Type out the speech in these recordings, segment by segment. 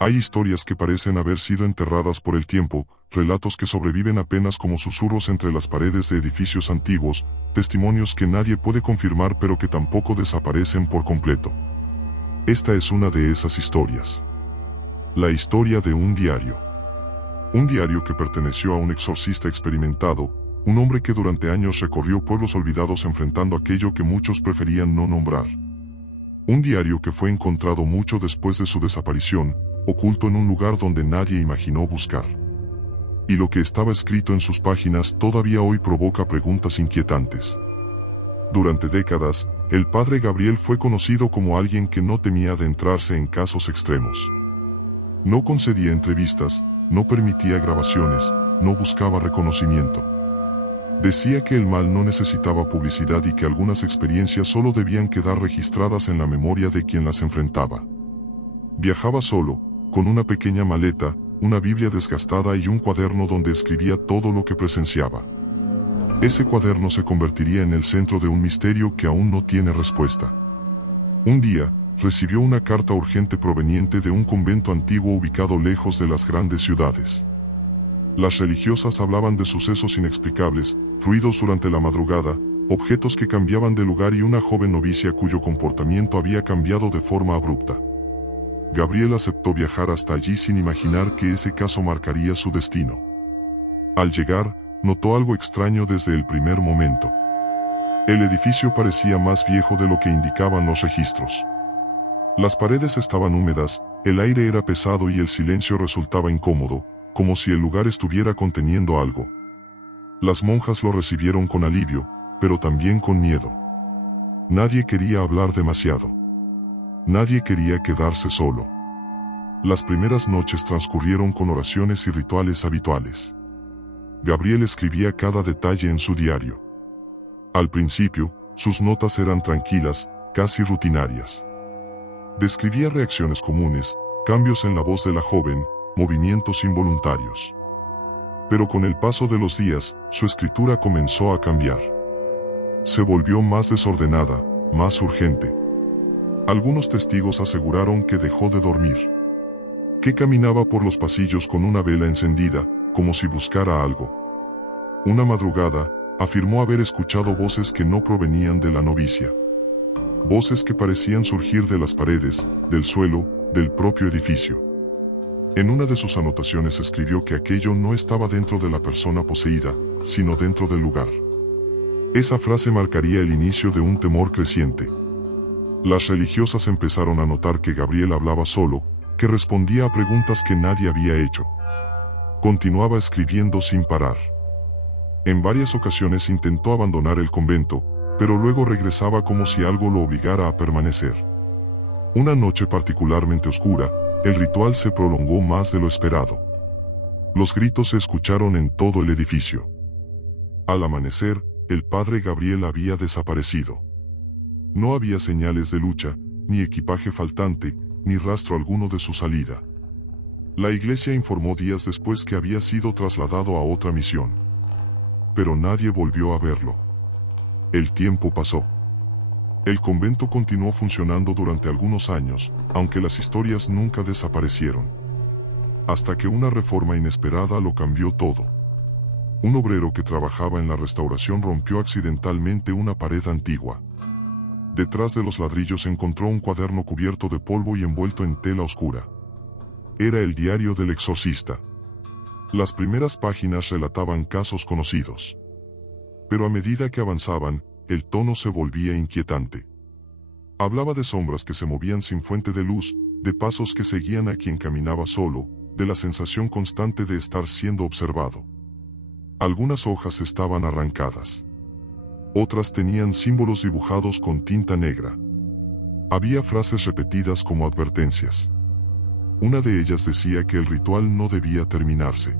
Hay historias que parecen haber sido enterradas por el tiempo, relatos que sobreviven apenas como susurros entre las paredes de edificios antiguos, testimonios que nadie puede confirmar pero que tampoco desaparecen por completo. Esta es una de esas historias. La historia de un diario. Un diario que perteneció a un exorcista experimentado, un hombre que durante años recorrió pueblos olvidados enfrentando aquello que muchos preferían no nombrar. Un diario que fue encontrado mucho después de su desaparición, oculto en un lugar donde nadie imaginó buscar. Y lo que estaba escrito en sus páginas todavía hoy provoca preguntas inquietantes. Durante décadas, el padre Gabriel fue conocido como alguien que no temía adentrarse en casos extremos. No concedía entrevistas, no permitía grabaciones, no buscaba reconocimiento. Decía que el mal no necesitaba publicidad y que algunas experiencias solo debían quedar registradas en la memoria de quien las enfrentaba. Viajaba solo, con una pequeña maleta, una Biblia desgastada y un cuaderno donde escribía todo lo que presenciaba. Ese cuaderno se convertiría en el centro de un misterio que aún no tiene respuesta. Un día, recibió una carta urgente proveniente de un convento antiguo ubicado lejos de las grandes ciudades. Las religiosas hablaban de sucesos inexplicables, ruidos durante la madrugada, objetos que cambiaban de lugar y una joven novicia cuyo comportamiento había cambiado de forma abrupta. Gabriel aceptó viajar hasta allí sin imaginar que ese caso marcaría su destino. Al llegar, notó algo extraño desde el primer momento. El edificio parecía más viejo de lo que indicaban los registros. Las paredes estaban húmedas, el aire era pesado y el silencio resultaba incómodo, como si el lugar estuviera conteniendo algo. Las monjas lo recibieron con alivio, pero también con miedo. Nadie quería hablar demasiado. Nadie quería quedarse solo. Las primeras noches transcurrieron con oraciones y rituales habituales. Gabriel escribía cada detalle en su diario. Al principio, sus notas eran tranquilas, casi rutinarias. Describía reacciones comunes, cambios en la voz de la joven, movimientos involuntarios. Pero con el paso de los días, su escritura comenzó a cambiar. Se volvió más desordenada, más urgente. Algunos testigos aseguraron que dejó de dormir. Que caminaba por los pasillos con una vela encendida, como si buscara algo. Una madrugada, afirmó haber escuchado voces que no provenían de la novicia. Voces que parecían surgir de las paredes, del suelo, del propio edificio. En una de sus anotaciones escribió que aquello no estaba dentro de la persona poseída, sino dentro del lugar. Esa frase marcaría el inicio de un temor creciente. Las religiosas empezaron a notar que Gabriel hablaba solo, que respondía a preguntas que nadie había hecho. Continuaba escribiendo sin parar. En varias ocasiones intentó abandonar el convento, pero luego regresaba como si algo lo obligara a permanecer. Una noche particularmente oscura, el ritual se prolongó más de lo esperado. Los gritos se escucharon en todo el edificio. Al amanecer, el padre Gabriel había desaparecido. No había señales de lucha, ni equipaje faltante, ni rastro alguno de su salida. La iglesia informó días después que había sido trasladado a otra misión. Pero nadie volvió a verlo. El tiempo pasó. El convento continuó funcionando durante algunos años, aunque las historias nunca desaparecieron. Hasta que una reforma inesperada lo cambió todo. Un obrero que trabajaba en la restauración rompió accidentalmente una pared antigua. Detrás de los ladrillos encontró un cuaderno cubierto de polvo y envuelto en tela oscura. Era el diario del exorcista. Las primeras páginas relataban casos conocidos. Pero a medida que avanzaban, el tono se volvía inquietante. Hablaba de sombras que se movían sin fuente de luz, de pasos que seguían a quien caminaba solo, de la sensación constante de estar siendo observado. Algunas hojas estaban arrancadas. Otras tenían símbolos dibujados con tinta negra. Había frases repetidas como advertencias. Una de ellas decía que el ritual no debía terminarse.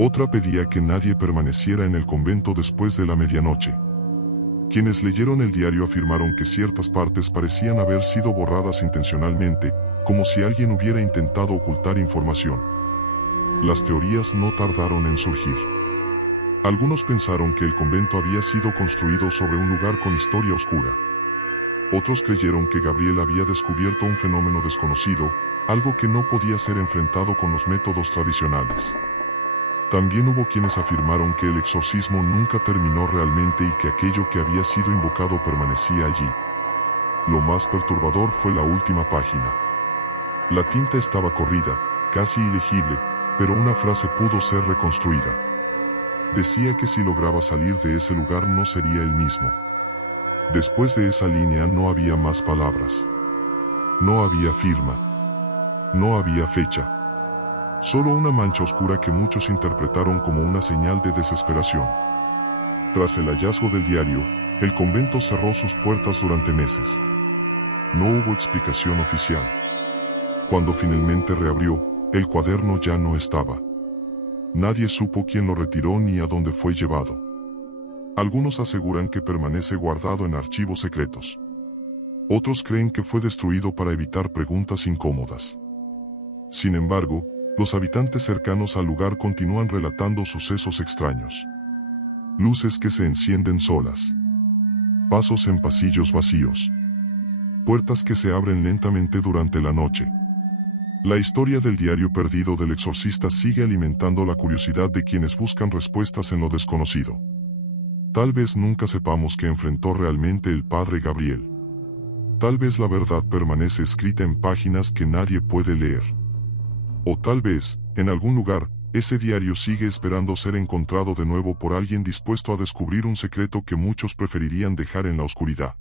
Otra pedía que nadie permaneciera en el convento después de la medianoche. Quienes leyeron el diario afirmaron que ciertas partes parecían haber sido borradas intencionalmente, como si alguien hubiera intentado ocultar información. Las teorías no tardaron en surgir. Algunos pensaron que el convento había sido construido sobre un lugar con historia oscura. Otros creyeron que Gabriel había descubierto un fenómeno desconocido, algo que no podía ser enfrentado con los métodos tradicionales. También hubo quienes afirmaron que el exorcismo nunca terminó realmente y que aquello que había sido invocado permanecía allí. Lo más perturbador fue la última página. La tinta estaba corrida, casi ilegible, pero una frase pudo ser reconstruida. Decía que si lograba salir de ese lugar no sería el mismo. Después de esa línea no había más palabras. No había firma. No había fecha. Solo una mancha oscura que muchos interpretaron como una señal de desesperación. Tras el hallazgo del diario, el convento cerró sus puertas durante meses. No hubo explicación oficial. Cuando finalmente reabrió, el cuaderno ya no estaba. Nadie supo quién lo retiró ni a dónde fue llevado. Algunos aseguran que permanece guardado en archivos secretos. Otros creen que fue destruido para evitar preguntas incómodas. Sin embargo, los habitantes cercanos al lugar continúan relatando sucesos extraños. Luces que se encienden solas. Pasos en pasillos vacíos. Puertas que se abren lentamente durante la noche. La historia del diario perdido del exorcista sigue alimentando la curiosidad de quienes buscan respuestas en lo desconocido. Tal vez nunca sepamos qué enfrentó realmente el padre Gabriel. Tal vez la verdad permanece escrita en páginas que nadie puede leer. O tal vez, en algún lugar, ese diario sigue esperando ser encontrado de nuevo por alguien dispuesto a descubrir un secreto que muchos preferirían dejar en la oscuridad.